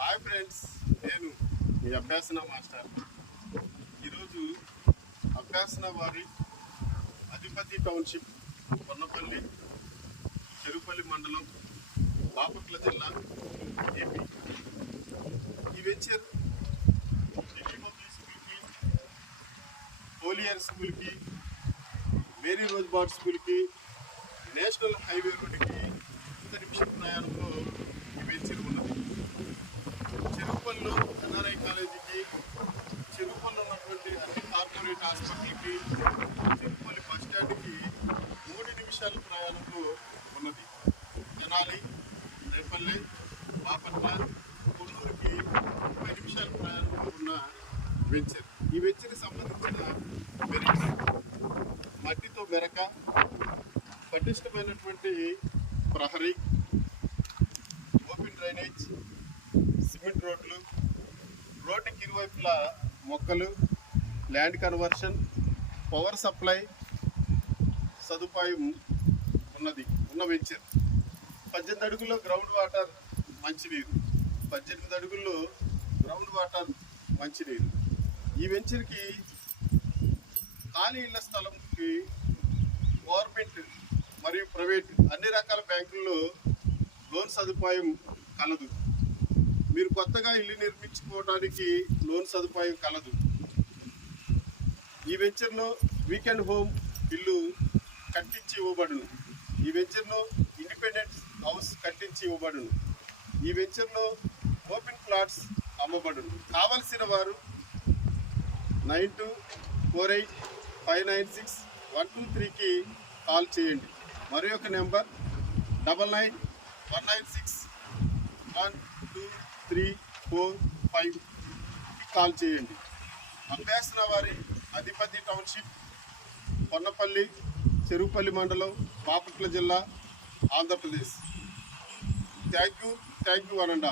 Hi friends, నేను మీ అభ్యాసన master. ఈరోజు అభ్యాసన వారి అధిపతి టౌన్షిప్, కొన్నపల్లి, చెరుపల్లి మండలం, బాపట్ల జిల్లా, ఏపీ. ఈ వెంచర్ ఢిల్లీ పబ్లిక్ స్కూల్కి, హోలియర్ స్కూల్కి, మేరీ రోజ్ బాడ్ స్కూల్కి, నేషనల్ హైవే రోడ్డుకి 1 నిమిషం ప్రయాణంలో ఈ వెంచర్ ఉన్నది. చెరుపల్లిలో ఎన్ఆర్ఐ కాలేజీకి, చెరుపల్లి ఉన్నటువంటి అన్ని కార్పొరేట్ హాస్పిటల్కి, చెరుపల్లి బస్ స్టాండ్కి 3 నిమిషాల ప్రయాణంలో ఉన్నది. తెనాలి, రేపల్లి, బాపట్ల, కొన్నూరుకి 30 నిమిషాల ప్రయాణంలో ఉన్న వెంచర్. ఈ వెంచర్కి సంబంధించిన మెరిట్స్: మట్టితో మెరక, పటిష్టమైనటువంటి ప్రహరీ, ఓపెన్ డ్రైనేజ్, సిమెంట్ రోడ్లు, రోడ్డుకి ఇరువైపులా మొక్కలు, ల్యాండ్ కన్వర్షన్, పవర్ సప్లై సదుపాయం ఉన్న వెంచర్. 18 అడుగుల్లో గ్రౌండ్ వాటర్ మంచినీరు, 18 అడుగుల్లో గ్రౌండ్ వాటర్ మంచినీరు. ఈ వెంచర్కి ఖాళీ ఇళ్ల స్థలంకి గవర్నమెంట్ మరియు ప్రైవేట్ అన్ని రకాల బ్యాంకుల్లో లోన్ సదుపాయం కలదు. మీరు కొత్తగా ఇల్లు నిర్మించుకోవడానికి లోన్ సదుపాయం కలదు. ఈ వెంచర్లో వీకెండ్ హోమ్ ఇల్లు కట్టించి ఇవ్వబడును. ఈ వెంచర్లో ఇండిపెండెంట్ హౌస్ కట్టించి ఇవ్వబడును. ఈ వెంచర్లో ఓపెన్ ప్లాట్స్ అమ్మబడును. కావలసిన వారు 9248596123కి కాల్ చేయండి. మరి ఒక నెంబర్ 9919612345కి కాల్ చేయండి. అభ్యాసన వారి అధిపతి టౌన్షిప్, కొన్నపల్లి, చెరుపల్లి మండలం, బాపట్ల జిల్లా, ఆంధ్రప్రదేశ్. Thank you అనండా.